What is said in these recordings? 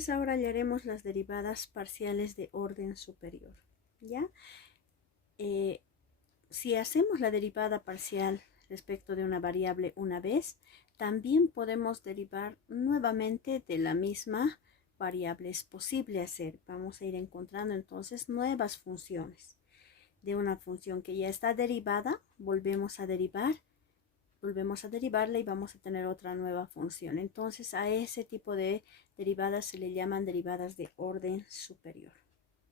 Entonces ahora hallaremos las derivadas parciales de orden superior, ¿ya? Si hacemos la derivada parcial respecto de una variable una vez, también podemos derivar nuevamente de la misma variable. Es posible hacer. Vamos a ir encontrando entonces nuevas funciones. De una función que ya está derivada, volvemos a derivarla y vamos a tener otra nueva función. Entonces a ese tipo de derivadas se le llaman derivadas de orden superior,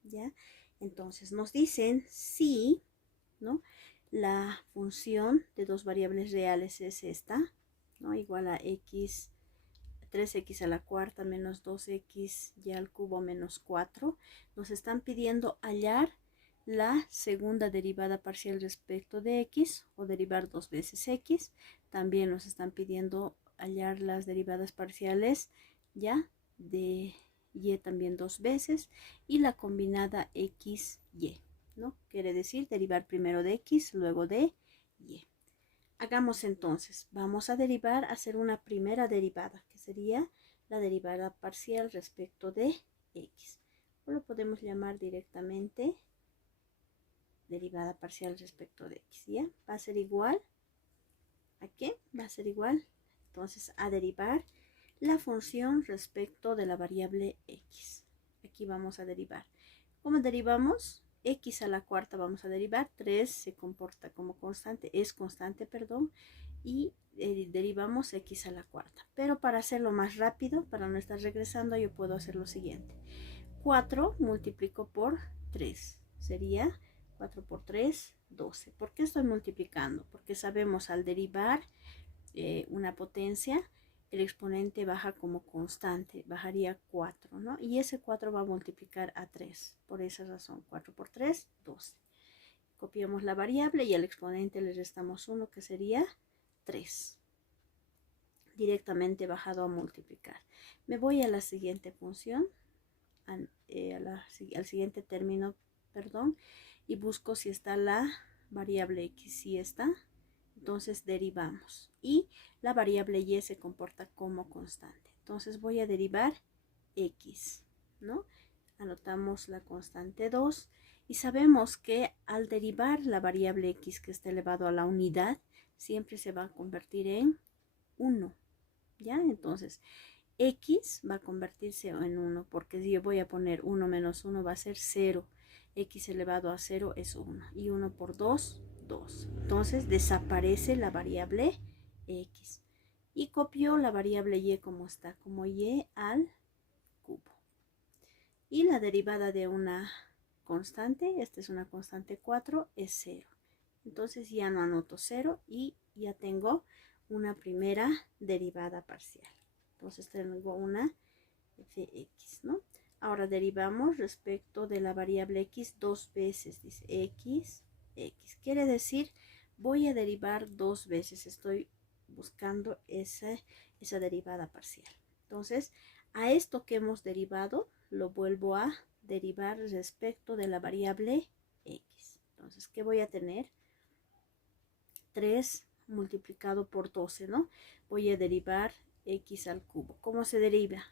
¿ya? Entonces nos dicen si, ¿no?, la función de dos variables reales es esta, ¿no?, igual a x, 3x a la cuarta menos 2x y al cubo menos 4. Nos están pidiendo hallar la segunda derivada parcial respecto de x o derivar dos veces x. También nos están pidiendo hallar las derivadas parciales ya de y también dos veces y la combinada x, y, ¿no? Quiere decir derivar primero de x, luego de y. Hagamos entonces, vamos a derivar, hacer una primera derivada, que sería la derivada parcial respecto de x. O lo podemos llamar directamente derivada parcial respecto de x, ¿ya? Va a ser igual, ¿a qué? Va a ser igual, entonces, a derivar la función respecto de la variable x. Aquí vamos a derivar. ¿Cómo derivamos? X a la cuarta vamos a derivar, 3 se comporta como constante, es constante, perdón, y derivamos x a la cuarta. Pero para hacerlo más rápido, para no estar regresando, yo puedo hacer lo siguiente. 4 multiplico por 3, sería 4 por 3, 12. ¿Por qué estoy multiplicando? Porque sabemos al derivar una potencia, el exponente baja como constante, bajaría 4, ¿no? Y ese 4 va a multiplicar a 3. Por esa razón, 4 por 3, 12. Copiamos la variable y al exponente le restamos 1, que sería 3. Directamente bajado a multiplicar. Me voy a la siguiente función, al siguiente término, perdón, y busco si está la variable x. Si está, entonces derivamos y la variable y se comporta como constante. Entonces voy a derivar x, ¿no? Anotamos la constante 2 y sabemos que al derivar la variable x que está elevado a la unidad, siempre se va a convertir en 1, ¿ya? Entonces x va a convertirse en 1 porque si yo voy a poner 1 menos 1 va a ser 0. X elevado a 0 es 1 y 1 por 2, 2. Entonces desaparece la variable x y copio la variable y como está, como y al cubo. Y la derivada de una constante, esta es una constante 4, es 0. Entonces ya no anoto 0 y ya tengo una primera derivada parcial. Entonces tengo una fx, ¿no? Ahora derivamos respecto de la variable x dos veces, dice x. Quiere decir, voy a derivar dos veces, estoy buscando esa derivada parcial. Entonces, a esto que hemos derivado, lo vuelvo a derivar respecto de la variable x. Entonces, ¿qué voy a tener? 3 multiplicado por 12, ¿no? Voy a derivar x al cubo. ¿Cómo se deriva?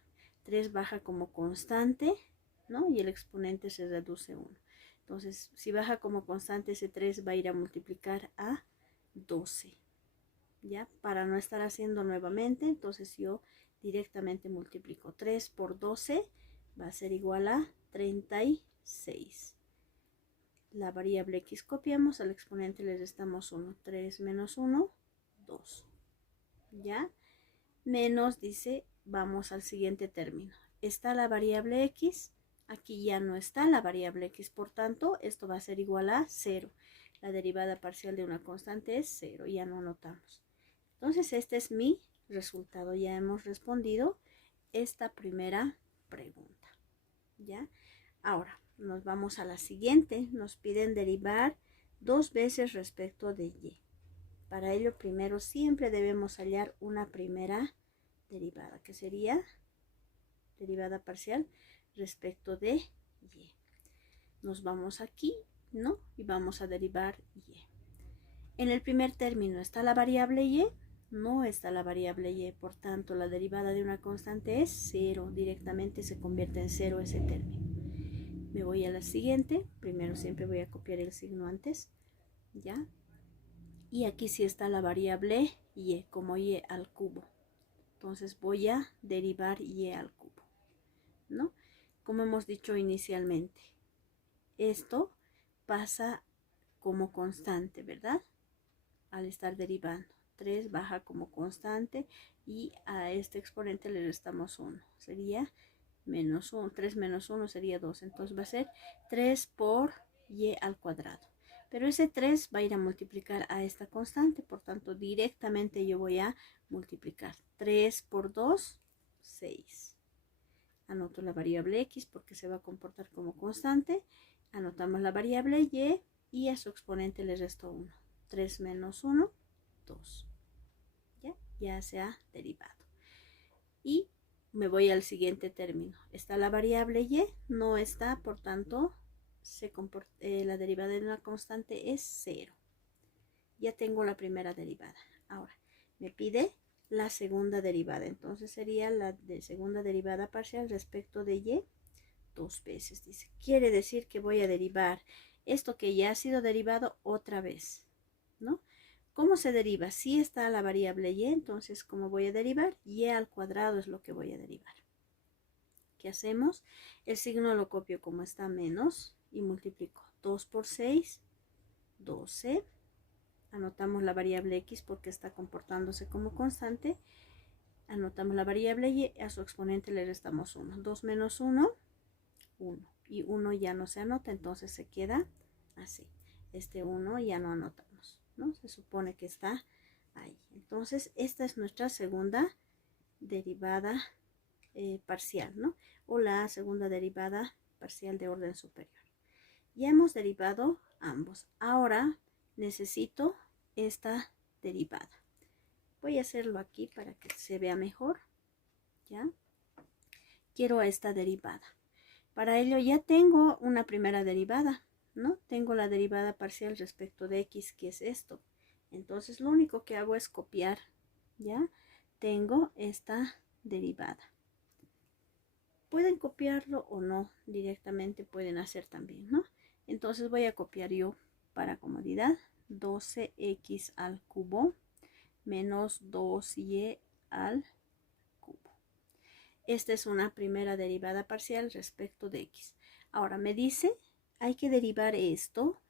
3 baja como constante, ¿no? Y el exponente se reduce a 1. Entonces, si baja como constante, ese 3 va a ir a multiplicar a 12. ¿Ya? Para no estar haciendo nuevamente, entonces yo directamente multiplico 3 por 12, va a ser igual a 36. La variable x copiamos, al exponente le restamos 1. 3 menos 1, 2. ¿Ya? Menos, dice, vamos al siguiente término. Está la variable x, aquí ya no está la variable x, por tanto, esto va a ser igual a 0. La derivada parcial de una constante es 0, ya no anotamos. Entonces, este es mi resultado. Ya hemos respondido esta primera pregunta. ¿Ya? Ahora, nos vamos a la siguiente. Nos piden derivar dos veces respecto de y. Para ello, primero siempre debemos hallar una primera derivada, que sería derivada parcial respecto de y. Nos vamos aquí, ¿no? Y vamos a derivar y. En el primer término está la variable y, no está la variable y, por tanto la derivada de una constante es 0, directamente se convierte en 0 ese término. Me voy a la siguiente, primero siempre voy a copiar el signo antes, ¿ya? Y aquí sí está la variable y como y al cubo. Entonces voy a derivar y al cubo, ¿no? Como hemos dicho inicialmente, esto pasa como constante, ¿verdad? Al estar derivando. 3 baja como constante y a este exponente le restamos 1. Sería menos 1. 3 menos 1 sería 2. Entonces va a ser 3 por y al cuadrado. Pero ese 3 va a ir a multiplicar a esta constante. Por tanto, directamente yo voy a multiplicar. 3 por 2, 6. Anoto la variable x porque se va a comportar como constante. Anotamos la variable y a su exponente le resto 1. 3 menos 1, 2. Ya se ha derivado. Y me voy al siguiente término. Está la variable y, no está, por tanto, la derivada de una constante es 0. Ya tengo la primera derivada. Ahora, me pide la segunda derivada. Entonces sería la segunda derivada parcial respecto de y 2 veces. Dice, quiere decir que voy a derivar esto que ya ha sido derivado otra vez, ¿no? ¿Cómo se deriva? Si está la variable y, entonces, ¿cómo voy a derivar? Y al cuadrado es lo que voy a derivar. ¿Qué hacemos? El signo lo copio como está menos y multiplico. 2 por 6, 12. Anotamos la variable x porque está comportándose como constante. Anotamos la variable y, a su exponente le restamos 1. 2 menos 1, 1. Y 1 ya no se anota, entonces se queda así. Este 1 ya no anotamos, ¿no? Se supone que está ahí. Entonces, esta es nuestra segunda derivada parcial, ¿no? O la segunda derivada parcial de orden superior. Ya hemos derivado ambos. Ahora necesito esta derivada. Voy a hacerlo aquí para que se vea mejor, ¿ya? Quiero esta derivada. Para ello ya tengo una primera derivada, ¿no? Tengo la derivada parcial respecto de x, que es esto. Entonces lo único que hago es copiar, ¿ya? Tengo esta derivada. Pueden copiarlo o no, directamente pueden hacer también, ¿no? Entonces voy a copiar yo para comodidad 12x al cubo menos 2y al cubo. Esta es una primera derivada parcial respecto de x. Ahora me dice, hay que derivar esto,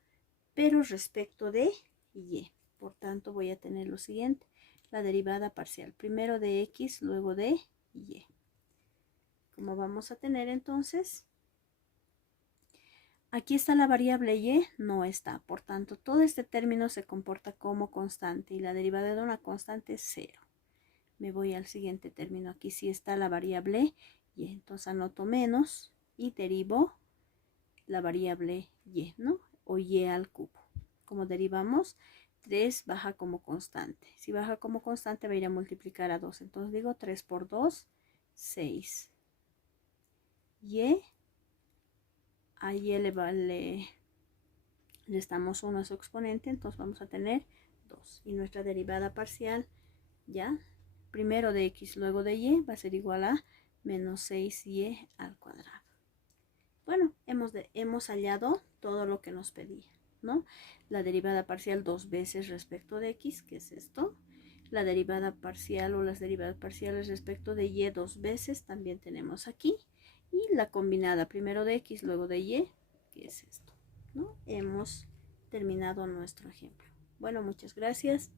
pero respecto de y. Por tanto, voy a tener lo siguiente, la derivada parcial. Primero de x, luego de y. ¿Cómo vamos a tener entonces? Aquí está la variable y, no está. Por tanto, todo este término se comporta como constante y la derivada de una constante es 0. Me voy al siguiente término. Aquí sí está la variable y, entonces anoto menos y derivo la variable y, ¿no? O y al cubo. Como derivamos, 3 baja como constante. Si baja como constante va a ir a multiplicar a 2. Entonces digo 3 por 2, 6. Y a y le restamos 1 a su exponente, entonces vamos a tener 2. Y nuestra derivada parcial, ya, primero de x, luego de y, va a ser igual a menos 6y al cuadrado. Bueno, hemos hallado todo lo que nos pedía, ¿no? La derivada parcial 2 veces respecto de x, que es esto. La derivada parcial o las derivadas parciales respecto de y 2 veces, también tenemos aquí. Y la combinada primero de x, luego de y, que es esto, ¿no? Hemos terminado nuestro ejemplo. Bueno, muchas gracias.